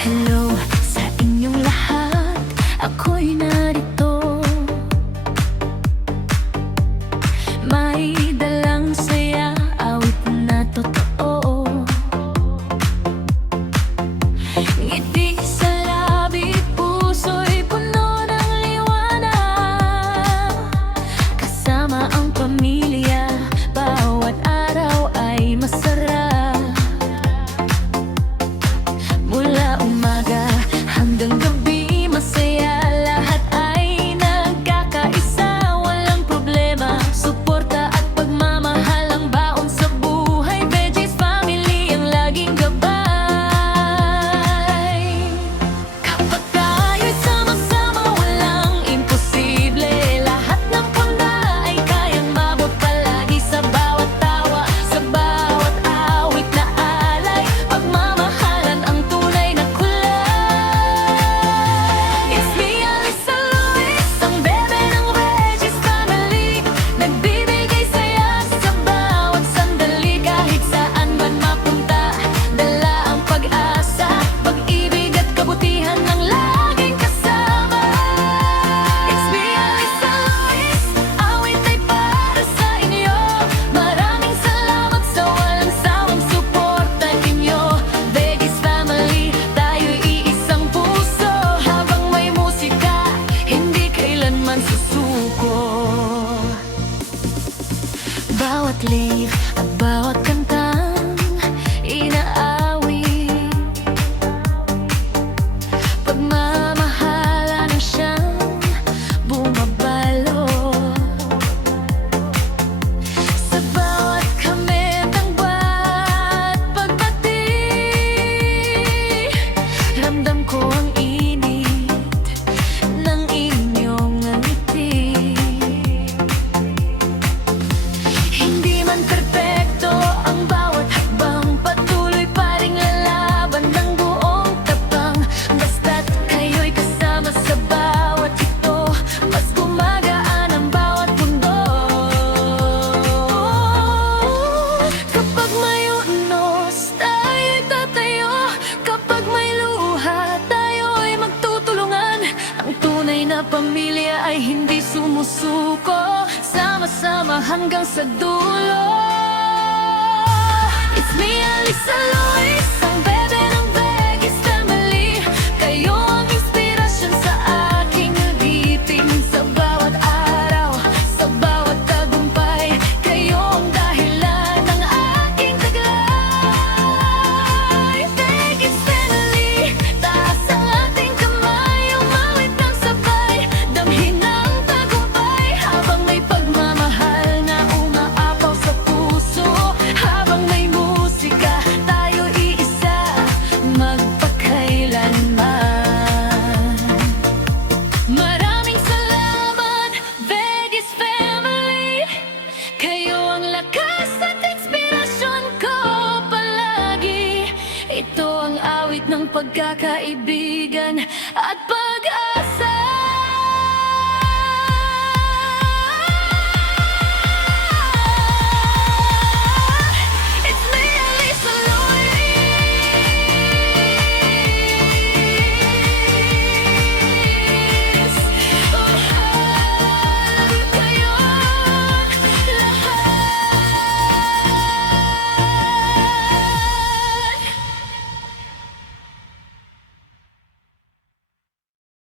Hello sa inyong lahat, ako'y narito. May dalang saya, awit na totoo. Ngiti sa labi, puso'y puno ng liwanag. Kasama ang pamilya, bawat araw ay masarap. Mula umaga hanggang gabi, masaya, lahat ay nagkakaisa. Walang problema, suporta at pagmamahal ang baon sa buhay. Veggies Family ang laging gabay. Kapag tayo'y sama-sama, walang imposible. Lahat ng punda ay kayang mabot palagi. Sa bawat tawa, sa bawat awit na alay, pagmamahalan ang tunay na kulay. It's me, Alisa Luis, ang bebe ng Veggies Family. Nagbibigay saya sa bawat sandali. Kahit saan man mapunta, dala ang pag-asa, pag-ibig at kabutihan ang laging kasama. It's me, Alisa Luis, awit ay para sa inyo. Maraming salamat sa walang sawang suporta ninyo. Veggies Family, tayo'y iisang puso. Habang may musika, hindi kailanman susuko. Bawat live at bawat kantang inaawit, pagmamahalan ang siyang bumabalo. Sa bawat kametang ba't pagbati, ramdam ko ang init ng inyong ngiti. Hindi man perpekto ang bawat hakbang, patuloy pa ring lalaban ng buong tapang. Basta't kayo'y kasama sa bawat ito, mas gumagaan ang bawat mundo. Kapag may unos, tayo'y tatayo. Kapag may luha, tayo'y magtutulungan. Ang tunay na pamilya ay hindi sumusuko, sama-sama hanggang sa dulo. It's me, Alisa Luis, ang bebe ng Veggies Family. Kayo ang inspirasyon sa aking awitin. Sa bawat araw, sa bawat tagumpay, kayo ang dahilan ng aking taglay. Veggies Family, taas ang ating kamay, umawit ng sabay, damhin ang tagumpay. Habang may pagmamahal na umaapaw sa puso, habang may musika, tayo iisa, magpakailanman. Maraming salamat, Veggies Family. Kayo ang lakas at inspirasyon ko palagi. Ito ang awit ng pagkakaibig.